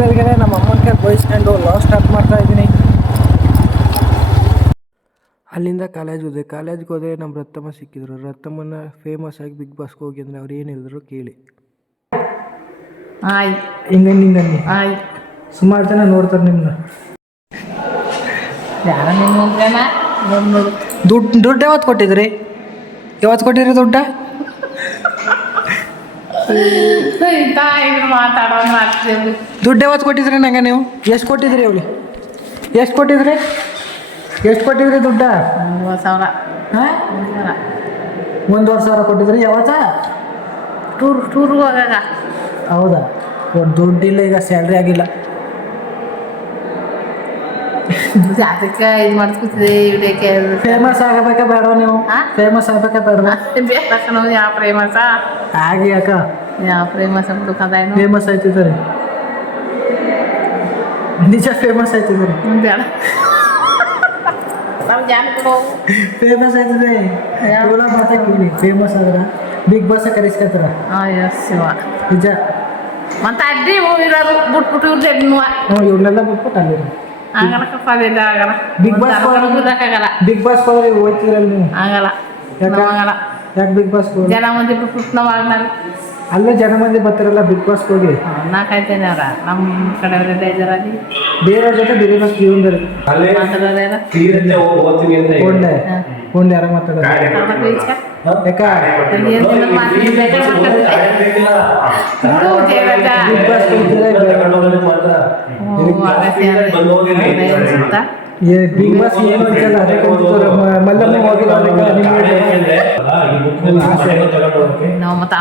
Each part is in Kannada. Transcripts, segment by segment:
ಬೆಳಗ್ಗೆ ನಮ್ಮ ಅಮ್ಮನ ಕೈ ಬಯಸ್ಕೊಂಡು ಲಾಸ್ಟ್ ಸ್ಟಾರ್ಟ್ ಮಾಡ್ತಾ ಇದ್ದೀನಿ. ಅಲ್ಲಿಂದ ಕಾಲೇಜ್ಗೆ ಹೋದರೆ ನಮ್ಮ ರತ್ತಮ್ಮ ಸಿಕ್ಕಿದ್ರು. ರತ್ತಮ್ಮನ ಫೇಮಸ್ ಆಗಿ ಬಿಗ್ ಬಾಸ್ಗೆ ಹೋಗಿ ಅಂದರೆ ಅವ್ರು ಏನು ಹೇಳಿದ್ರು ಕೇಳಿ. ಆಯ್ ಹಿಂಗೆ ಆಯ್ ಸುಮಾರು ಜನ ನೋಡ್ತಾರೆ ನಿಮ್ಮನ್ನ. ಯಾರ ನೋಡು ದುಡ್ಡು ಯಾವತ್ತು ಕೊಟ್ಟಿದ್ರಿ ದುಡ್ಡ? ದುಡ್ಡು ಯಾವತ್ತು ಕೊಟ್ಟಿದ್ರಿ ನಂಗೆ ನೀವು? ಎಷ್ಟು ಕೊಟ್ಟಿದ್ರಿ ಅವಳಿ? ಎಷ್ಟು ಕೊಟ್ಟಿದ್ರಿ ದುಡ್ಡ? 1,000. ಹಾಂ 1,500 ಕೊಟ್ಟಿದ್ರಿ. ಯಾವತ್ತ? ಟೂರ್ಗೆ ಹೋಗಾಗ. ಹೌದಾ? ದುಡ್ಡಿಲ್ಲ, ಈಗ ಸ್ಯಾಲ್ರಿ ಆಗಿಲ್ಲ. ಅದಕ್ಕೆ ಇದು ಮಾಡ್ಸ್ಕೊತಿದೆ ವಿಡಿಯೋಕ್ಕೆ. ಫೇಮಸ್ ಆಗಬೇಕಾ ಬೇಡ ನೀವು? ಫೇಮಸ್ ಆಗಬೇಕಾ ಬೇಡ? ಬೇಕೋ ಯಾವ ಫೇಮಸ ಆಗಿ ಯಾಕ ಯಾವ ಫೇಮಸ್ ಅಂತ ಕದಾಯನು ಫೇಮಸ್ ಆಯ್ತಿದ್ದಾರೆ. ನಿಜ ಫೇಮಸ್ ಆಯ್ತಿದ್ದಾರೆ. ಬೇಡ ನಾವು ಜಾನ ಕೊಡೋ ಫೇಮಸ್ ಆಯ್ತದೆ. ಇವಳ ಮಾತಾ ಕೇಳಿ. ಫೇಮಸ್ ಆದ್ರ ಬಿಗ್ ಬಾಸ್ ಕರೆಸ್ಕೊತಾರ. ಶಿವ ನಿಜ. ಮತ್ತೆ ಅಡ್ಡಿ ಇರೋದು ಬಿಟ್ಬಿಟ್ಟು ಇವ್ರನ್ನೆಲ್ಲ ಬಿಟ್ಬಿಟ್ಟು ಅಲ್ಲಿ ಆಗಲ್ಲ ಕಪ್ಪಾದಿಲ್ಲ. ಆಗಲ್ಲ ಬಿಗ್ ಬಾಸ್ ಆಗಲ್ಲ. ಬಿಗ್ ಬಾಸ್ ಹೋದ್ರೆ ಹೋಗ್ತಿರಲ್ಲ ನೀವು? ಆಗಲ್ಲ. ಆಗಲ್ಲ. ಯಾಕೆ ಬಿಗ್ ಬಾಸ್ ಜನ ಮಂದಿ ಬಿಟ್ಬಿಟ್ಟು ನಾವು ಆಗಲ್ಲ. ಅಲ್ಲೇ ಜನ ಮಂದಿ ಬರ್ತಾರಲ್ಲ ಬಿಗ್ ಬಾಸ್ ಹೋಗಿ. ನಾ ಕಾಯ್ತೇನೆ ಅವ್ರ ನಮ್ಮ ಕಡೆಯವರೆಲ್ಲ ಇದ್ದಾರಲ್ಲಿ ಬೇರೆ ಜೊತೆ ಬೇರೆ ಬಸ್ ಜೀವನದಲ್ಲಿ ಮಾತಾಡೋಲ್ಲ. ಫೋನ್ ಯಾರ ಮಾತಾಡೋದು? ಯಾಕ ಬಿಗ್ ಬಾಸ್ ಏನು ಅನ್ಸಲ್ಲ. ಅದಕ್ಕೆ ಮಲ್ಲಮ್ಮ ಹೋಗಿಲ್ಲ. ನಾವು ಮತ್ತೆ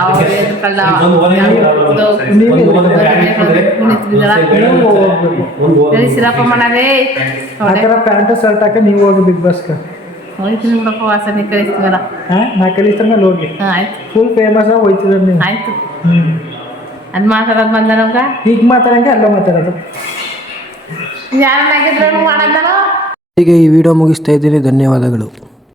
ಸಿರಪ್ಪ ಮಾಡೇ ಆ ಥರ ಪ್ಯಾಂಟು ಶರ್ಟ್ ಹಾಕಿ ನೀವು ಹೋಗಿ ಬಿಗ್ ಬಾಸ್ಗೆ ಹೋಯ್ತೀನಿ ಬಿಡಪ್ಪ. ವಾಸನೆ ಕಳಿಸ್ತೀವಲ್ಲ. ನಾ ಕಲಿಸ್ತಾರ ಮೇಲೆ ಹೋಗಿ. ಆಯ್ತು. ಫುಲ್ ಫೇಮಸ್ ಆಗಿ ಹೋಯ್ತಿದ್ರ ನೀವು. ಆಯ್ತು. ಅದು ಮಾತಾಡೋದು ಬಂದ ನಮ್ಗೆ ಈಗ ಮಾತಾಡಂಗೆ ಅಲ್ಲ ಮಾತಾಡೋದು. ಯಾರನ್ನಾಗಿದ್ರು ಮಾಡೋದು. ಈಗ ಈ ವಿಡಿಯೋ ಮುಗಿಸ್ತಾ ಇದ್ದೀನಿ. ಧನ್ಯವಾದಗಳು.